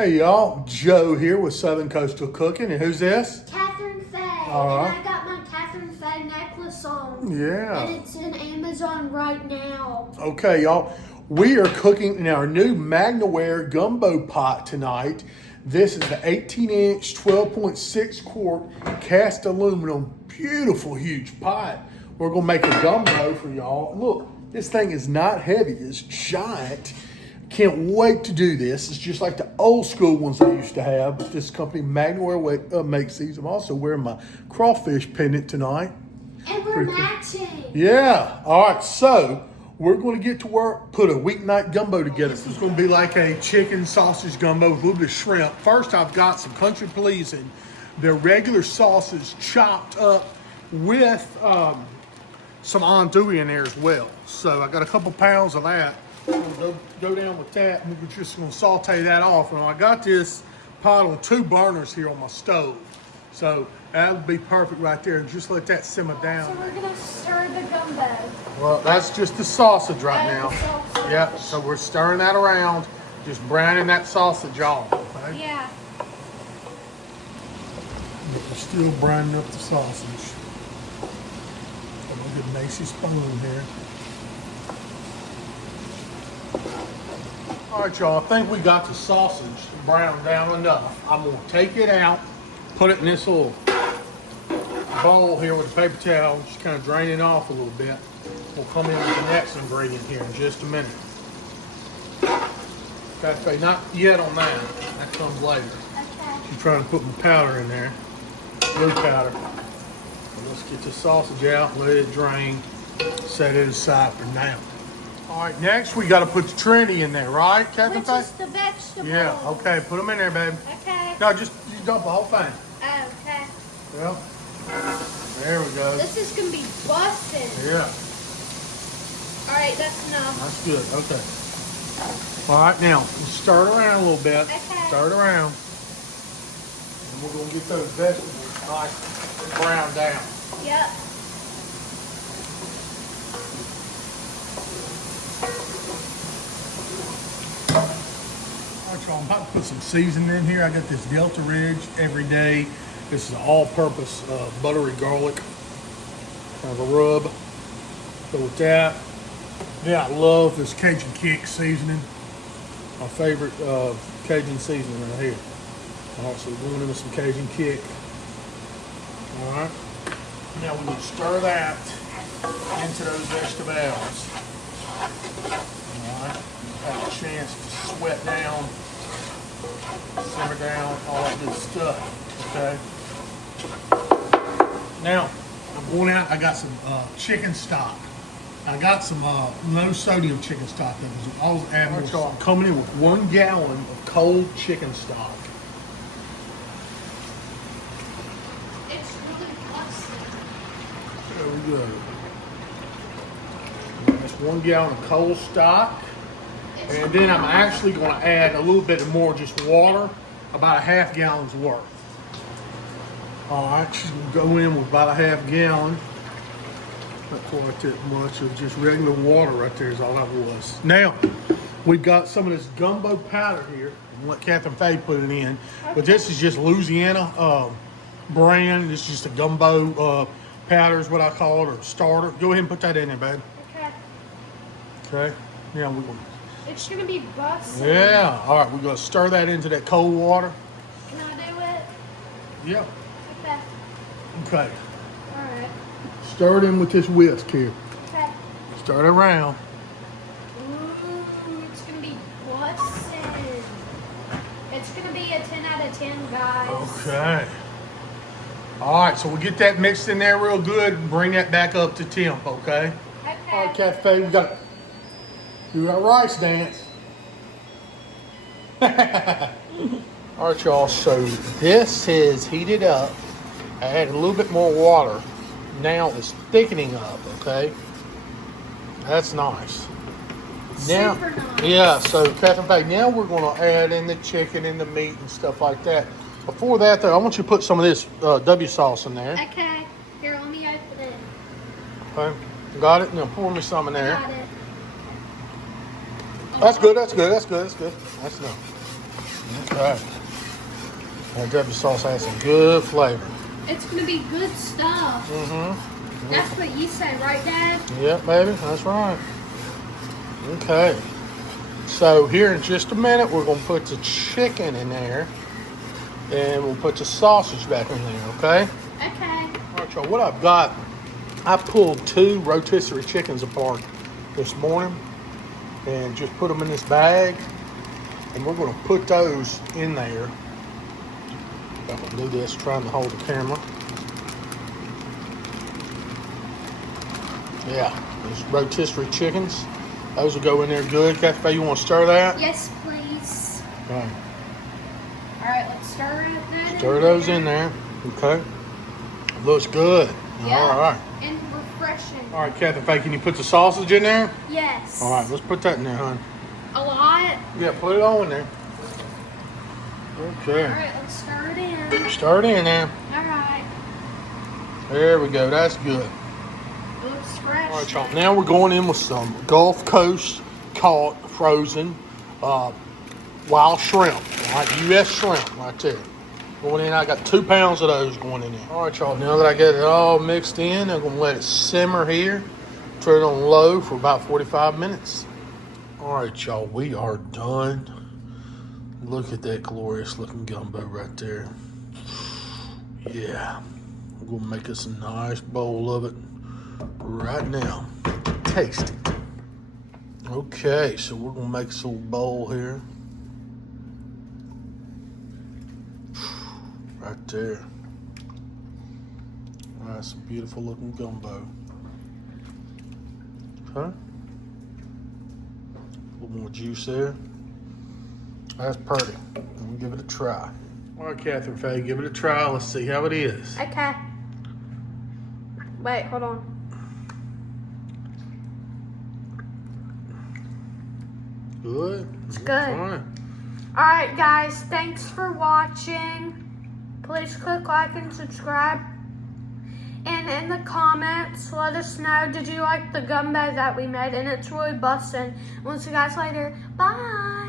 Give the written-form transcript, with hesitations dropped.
Hey y'all, Joe here with Southern Coastal Cooking, and who's this? Catherine Faye. All right. And I got my Catherine Faye necklace on. Yeah. And it's in Amazon right now. Okay, y'all, we are cooking in our new MagnaWare Gumbo pot tonight. This is the 18-inch, 12.6 quart cast aluminum, beautiful, huge pot. We're gonna make a gumbo for y'all. Look, this thing is not heavy, it's giant. Can't wait to do this. It's just like the old school ones I used to have, but this company MagnaWare makes these. I'm also wearing my crawfish pendant tonight. And we're Pretty cool. matching. Yeah. All right. So we're going to get to work, put a weeknight gumbo together. It's going to be like a chicken sausage gumbo with a little bit of shrimp. First, I've got some country pleasing, their regular sausage chopped up with some andouille in there as well. So I got a couple pounds of that. I'm gonna go down with that, and we're just gonna saute that off. And I got this pot on 2 burners here on my stove, so that would be perfect right there. And just let that simmer down. So we're going to stir the gumbo. Well, that's just the sausage right now. Sausage. Yeah, so we're stirring that around, just browning that sausage off. Okay? Yeah. But we're still browning up the sausage. I'm gonna get a Macy spoon here. All right, y'all, I think we got the sausage browned down enough. I'm gonna take it out, put it in this little bowl here with a paper towel, just kind of drain it off a little bit. We'll come in with the next ingredient here in just a minute. Okay, not yet on that. That comes later. Okay. She's trying to put my powder in there, blue powder. So let's get the sausage out, let it drain, set it aside for now. All right, next we got to put the Trinity in there, right, Catherine Which Faye? is the vegetable. Yeah, okay, put them in there, baby. Okay. No, just dump the whole thing. Okay. Yep. There we go. This is going to be busted. Yeah, All right, that's enough. that's good. Okay. All right, now we'll stir it around a little bit. Okay. Stir it around. And we're gonna get those vegetables nice and browned down. Yep. All right, y'all, I'm about to put some seasoning in here. I got this Delta Ridge Everyday. This is an all-purpose buttery garlic. Kind of a rub. Go with that. Yeah, I love this Cajun Kick seasoning. My favorite Cajun seasoning right here. All right, so we're going into some Cajun Kick. All right. Now we're going to stir that into those vegetables. All right. Have a chance to sweat down, simmer down, all that good stuff. Okay. Now, I'm going out. I got some chicken stock. I got some low sodium chicken stock. I was adding. I'm coming in with 1 gallon of cold chicken stock. It's really busted. There we go. That's 1 gallon of cold stock. And then I'm actually going to add a little bit more just water, about a ½ gallon's worth. All right, she's going to go in with about a ½ gallon. Not quite that much of just regular water right there is all that was. Now, we've got some of this gumbo powder here. I'm gonna let Catherine Faye put it in. But this is just Louisiana brand. It's just a gumbo powder is what I call it, or starter. Go ahead and put that in there, babe. Okay. Okay. Now we're going to. It's going to be busted. Yeah. All right, we're going to stir that into that cold water. Can I do it? Yep. Okay. Okay. All right. Stir it in with this whisk here. Okay. Stir it around. Ooh, it's going to be busted. It's going to be a 10 out of 10, guys. Okay. All right, so we'll get that mixed in there real good and bring that back up to temp, okay? Okay. All right, Catherine Faye, we got to do our rice dance. All right, y'all, so this is heated up. I added a little bit more water. Now it's thickening up, okay? That's nice. Now, Super nice. yeah, so Catherine Faye, now we're going to add in the chicken and the meat and stuff like that. Before that, though, I want you to put some of this W sauce in there. Okay. Here, let me open it. Okay, got it? Now pour me some in there. Got it. That's good, that's good, that's good, that's good. That's enough. Okay. That Debbie sauce has some good flavor. It's gonna be good stuff. Mm-hmm. That's what you say, right, Dad? Yep, baby. That's right. Okay. So here in just a minute, we're going to put the chicken in there. And we'll put the sausage back in there, okay? Okay. All right, y'all. What I've got, I pulled 2 rotisserie chickens apart this morning. And just put them in this bag. And we're going to put those in there. I'm going to do this, trying to hold the camera. Yeah, those rotisserie chickens. Those will go in there good. Catherine Faye, you want to stir that? Yes, please. Okay. All right, let's stir that. Stir those in there. Okay. Looks good. Yeah. All right. And refreshing. All right, Catherine Faye, can you put the sausage in there? Yes. All right, let's put that in there, hon. A lot? Yeah, put it all in there. Okay. All right, let's stir it in. Stir it in there. All right. There we go. That's good. It looks fresh. All right, y'all. Now we're going in with some Gulf Coast caught frozen wild shrimp. All right, U.S. shrimp right there. Going in, I got 2 pounds of those going in there. All right, y'all. Now that I get it all mixed in, I'm going to let it simmer here. Turn it on low for about 45 minutes. All right, y'all. We are done. Look at that glorious looking gumbo right there. Yeah. I'm going to make us a nice bowl of it right now. Taste it. Okay, so we're going to make this little bowl here. Right there. That's a beautiful looking gumbo. Okay. A little more juice there. That's pretty. We'll give it a try. All right, Catherine Faye, give it a try. Let's see how it is. Okay. Wait, hold on. Good. It's good. Fine. Alright, guys, thanks for watching. Please click like and subscribe. And in the comments, let us know, did you like the gumbo that we made? And it's really busting. We'll see you guys later. Bye.